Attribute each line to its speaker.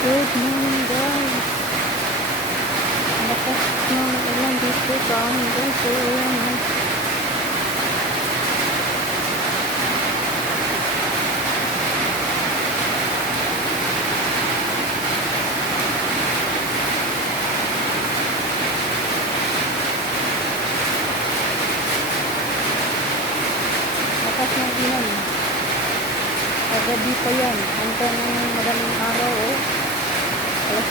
Speaker 1: Good morning guys. Lakas ng ulan dito sa amin guys. So ayan na. Lakas ng ulan. Kagabi pa yan. Hanggang madaling araw oh.